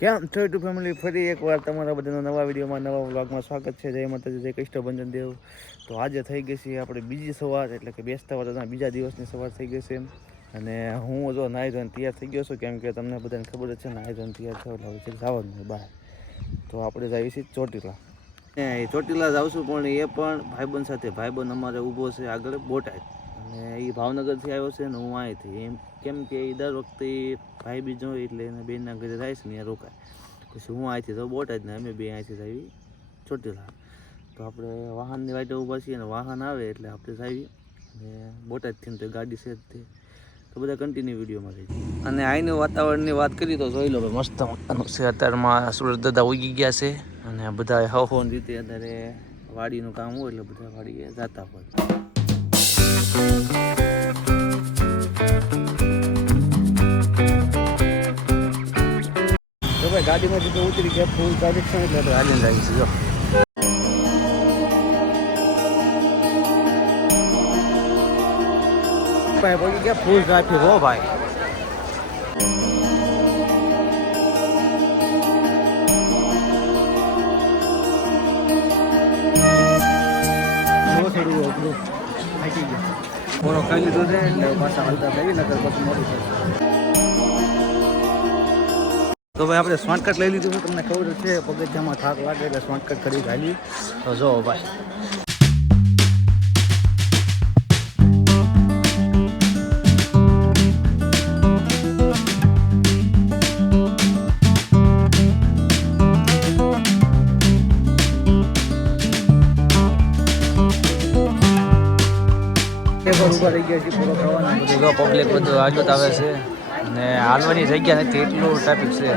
કેમ છો two family, ફરી એકવાર તમારા બધાનો નવા વિડીયોમાં નવા વ્લોગમાં સ્વાગત છે. જય માતાજી, જય કૃષ્ણભંજન દેવ. તો આજે થઈ ગઈ છે આપણે બીજી સવાર, એટલે કે બેસતા વાળાના બીજા દિવસની સવાર થઈ ગઈ છે. અને હું જો નાહી ધોઈને તૈયાર થઈ ગયો છું, કેમ કે તમને બધાને ખબર જ છે નાહી ધોઈને તૈયાર થયો એટલે હવે જવાનું બહાર. તો આપણે જઈએ છીએ ચોટીલા. એ ચોટીલા જ આવશું, પણ એ પણ ભાઈબંધ સાથે. ભાઈબંધ અમારે ઊભો છે આગળ બોટાદ, અને એ ભાવનગરથી આવ્યો છે ને હું અહીંથી. એમ કેમ કે એ દર વખતે ભાઈ બીજ હોય એટલે એને બેનના ઘરે જાય છે ને ત્યાં રોકાય. પછી હું અહીંથી તો બોટાદ ને અમે બે અહીંથી આવી ચોટીલા. તો આપણે વાહનની વાટે ઊભા છીએ, અને વાહન આવે એટલે આપણે જઈએ. અને બોટાદથી તો ગાડી છે જ તે. તો બધા કન્ટિન્યુ વિડીયોમાં રહી. અને અહીંનું વાતાવરણની વાત કરીએ તો જોઈ લો ભાઈ, મસ્ત મજાનું છે. અત્યારમાં સુરત દાદા ઉગી ગયા છે, અને બધા હવન રીતે અત્યારે વાડીનું કામ હોય એટલે બધા વાડીએ જતા હોય. તો ભાઈ ગાડીમાંથી તો ઉતરી ગયા, ફૂલ ટ્રાફિક છે એટલે હાલીને જાય છે. જો ભાઈ પહોંચી ગયા, ફૂલ ટ્રાફિક હો ભાઈ. મોડો ખાઈ લીધો છે એટલે પાછા હાલતા થઈ નકર પછી મોડું થશે. તો ભાઈ આપણે શોર્ટકટ લઈ લીધું છે, તમને ખબર છે પગથિયામાં થાક લાગે એટલે શોર્ટકટ કરી હાલી. તો જો ભાઈ ઉભા રહી ગયા છે પૂરો થવાના. બધું પબ્લિક બધું આગળ આવે છે, અને હાલવાની જગ્યા નથી એટલું ટ્રાફિક છે.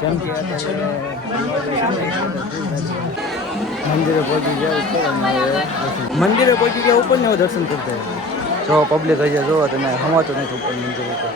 કેમ કે મંદિરે પહોંચી ગયા ઉપર, મંદિરે પહોંચી ગયા ઉપર ને દર્શન કરતા. જો પબ્લિક હજી જો તમે હમાતો નથી ઉપર મંદિર ઉપર.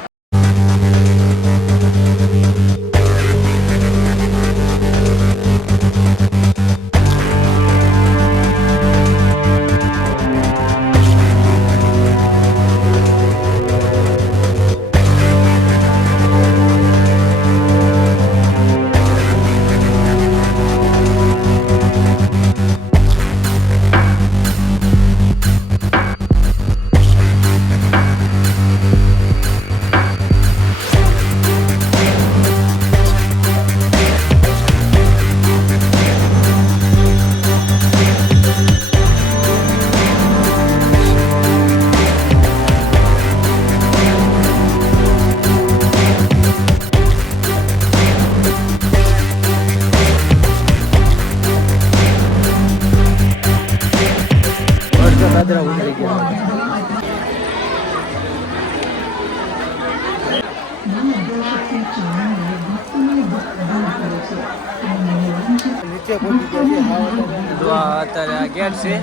નીચે પહોંચી ગયા છે. અત્યારે આ ગેટ છે,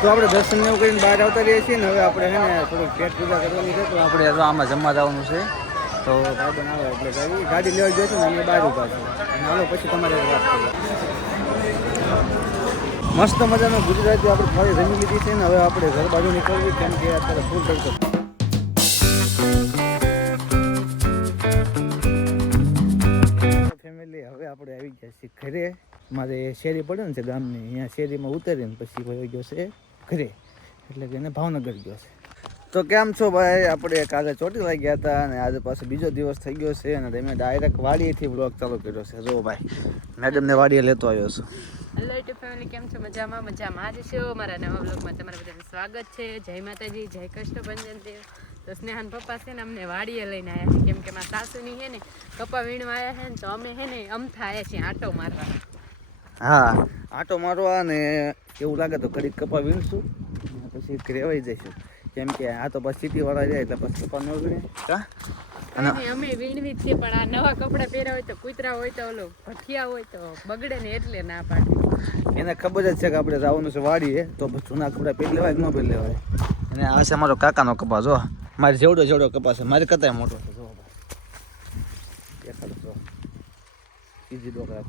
તો આપણે દર્શન એવું કરીને બહાર આવતા રહીએ છીએ ને. હવે આપણે છે ને થોડુંક પેટ પૂજા કરવાની છે, તો આપણે આમાં જમવા જવાનું છે. તો ભાઈ બનાવે એટલે ગાડી લેવા જોઈએ છે ને અમે બહાર ઉભા છે. અને હાલો પછી તમારે વાત કરીએ. મસ્ત મજાનો ગુજરાતી આપણે ફરી જમી લીધી છે ને. હવે આપણે ઘર બાજુ નીકળવી, કેમ કે અત્યારે ફૂલ તડકો. ફેમિલી હવે આપણે આવી ગયા છીએ ઘરે. મારે શેરી પડે ને છે ગામની, અહીંયા શેરીમાં ઉતરીને પછી ભાઈ ગયો છે ઘરે, એટલે કે એને ભાવનગર ગયો છે. તો કેમ છો ભાઈ? આપણે કાલે ચોટીલા ગયા હતા, અને આજે પાછો બીજો દિવસ થઈ ગયો છે, અને તમે ડાયરેક્ટ વાડીએથી વ્લોગ ચાલુ કર્યો છે. જો ભાઈ મેડમને વાડીએ લેતો આવ્યો છું. હેલો યુટ્યુબ ફેમિલી, કેમ છો? મજામાં મજામાં જ છો? મારા નવા વ્લોગમાં તમારા બધાનું સ્વાગત છે. જય માતાજી, જય કૃષ્ણભંજન દેવ. તો સ્નેહાન પપ્પા છે ને અમને વાડીએ લઈને આવ્યા છે, કેમ કે મારા સાસુની છે ને કપા વીણવા આવ્યા છે ને, તો અમે છે ને અમથા આવ્યા છીએ આંટો મારવા. હા, આંટો મારવા, ને એવું લાગે તો ઘડીક કપા વીણશું પછી રહેવાઈ જઈશું, કેમ કે આ તો પછી સિટી વાળા જાય એટલે પછી કપા ન વીણે. અમે વીણવી જ છે, પણ આ નવા કપડા પહેર્યા હોય તો કૂતરા હોય તો ઓલો ભઠિયા હોય તો બગડે ને, એટલે ના પાડે. એને ખબર જ છે કે આપણે જવાનું છે વાડીએ, તો જૂના કપડા પહેરી લેવાય કે ન પહેરી લેવાય. અને આ છે મારો કાકાનો કપા. જો મારે જેવડો કપા છે, મારે કરતા મોટો છે. જો દેખાડો, જો ઈજી ડોકરા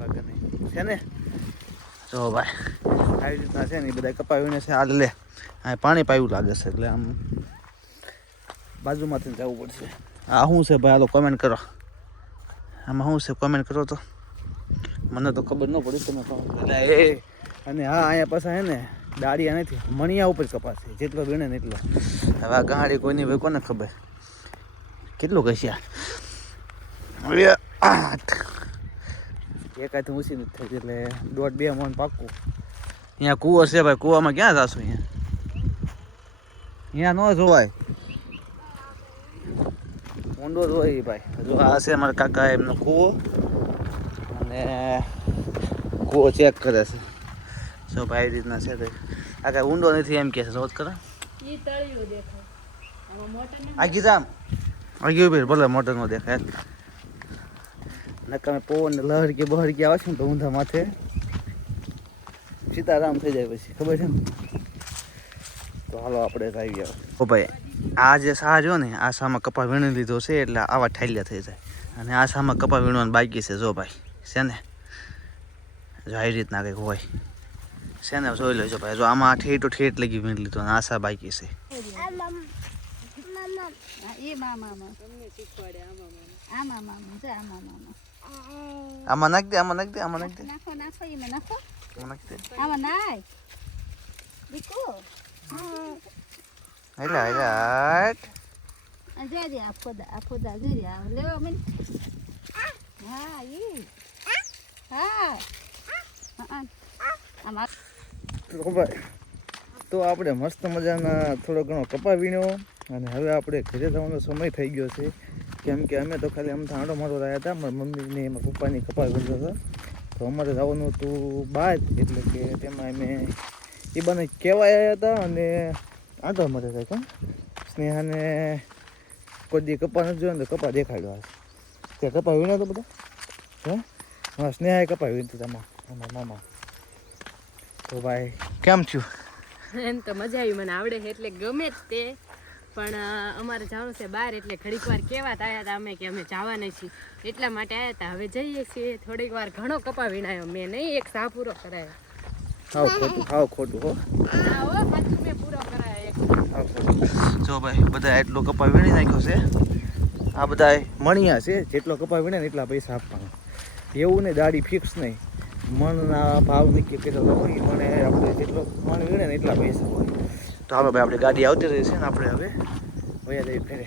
લાગે નહીં છે ને. જો ભાઈ આવી રીતના છે ને એ બધા કપા વીણે છે. આ લે આ પાણી પાયું લાગે છે, એટલે આમ બાજુમાંથી જવું પડશે. આ શું છે ભાઈ? હાલો કોમેન્ટ કરો, આમાં શું છે કોમેન્ટ કરો તો, મને તો ખબર ન પડી, તમે કોમેન્ટ એ. અને હા અહીંયા પાછા હે ને દાળિયા નથી, મણિયા ઉપર કપાસ છે, જેટલો વીણે ને એટલો. હવે આ ગાડી કોઈની ભાઈ કોને ખબર કેટલું કશ્યા એકાદ ઊંચી નથી થઈ એટલે 1.5-2 મણ પાક્કું. અહીંયા કૂવો છે ભાઈ, કૂવામાં ક્યાં જાશું? અહીંયા ન જોવાય, ઊંડો જોવાય ભાઈ. જો આ છે મારા કાકા એમનો કૂવો, અને કૂવો ચેક કરે છે. જો ભાઈ રીતના છે ભાઈ, આ કાંઈ ઊંડો નથી એમ કે છે. રોજ કરે ઈ તળિયું દેખાય, આમાં મોટર ને આગી જામ આગી ઉભી ભલે મોટર નો દેખાય. નકામે પવન ને લહર કે બહર કે આવે છે ને તો ઊંધા માથે સીતારામ થઈ જાય પછી, ખબર છે ને? તો હાલો આપણે આવી આવો. ઓ ભાઈ આ જે સા જો ને, આ સામાં કપા વીણી લીધો છે એટલે આવા ઠાલ્યા થઈ જાય. અને આ સામાં કપા વીણવાનું બાકી છે. જો ભાઈ છે ને, જો આવી રીતના કંઈક હોય છે ને, જોઈ લેજો ભાઈ. જો આમાં ઠેઠ ઠેઠ લગી વીણી લીધો અને આ સા બાકી છે. આમાં નાખ દે, આમાં નાખ દે, આમાં નાખ દે, આમાં નાખ દે. હેલા હેલા તો આપણે મસ્ત મજાના થોડો ઘણો કપા વીણ્યો અને હવે આપણે ઘરે જવાનો સમય થઈ ગયો છે. કેમ કે અમે તો ખાલી આમ આંટો મારો રહ્યા હતા, મારા મમ્મીને એમાં પપ્પાની કપા વીણતા હતા. તો અમારે જવાનું હતું બહાર, એટલે કે તેમાં અમે એ બને કહેવાય આવ્યા હતા અને આંટો મારે થાય. કાં સ્નેહાને કોઈ દી કપા નથી જોયો ને તો કપા દેખાડ્યો હશે. ત્યાં કપા વીણ્યો તો બધા? હે હા, સ્નેહાએ કપા વીણતી હતા અમારા મામા. તો ભાઈ કેમ થયું? એમ તો મજા આવી, મને આવડે છે એટલે ગમે જ તે. પણ અમારે જવાનું છે બહાર, એટલે ઘડીક વાર કહેવા આવ્યા હતા અમે કે અમે જવાના છીએ, એટલા માટે આવ્યા હતા. હવે જઈએ છીએ. થોડીક વાર ઘણો કપા વીણાયો મેં, નહીં એક સા પૂરો કરાયો. હાવ ખોટું હો. હા હો, પાછું મેં પૂરો કરાયો એક. જો ભાઈ બધા એટલો કપા વીણી નાખ્યો છે. આ બધા મણિયા છે, જેટલો કપા વીણે ને એટલા પૈસા આપવાના. એવું નહીં, દાડી ફિક્સ નહીં, મણના ભાવ નક્કી કરેલો હોય. મને આપણે જેટલો મણ વીણે ને એટલા પૈસા હોય. તો હાલો ભાઈ, આપણે ગાડી આવતી રહી છે ને આપણે હવે વયા જઈએ ફેરે.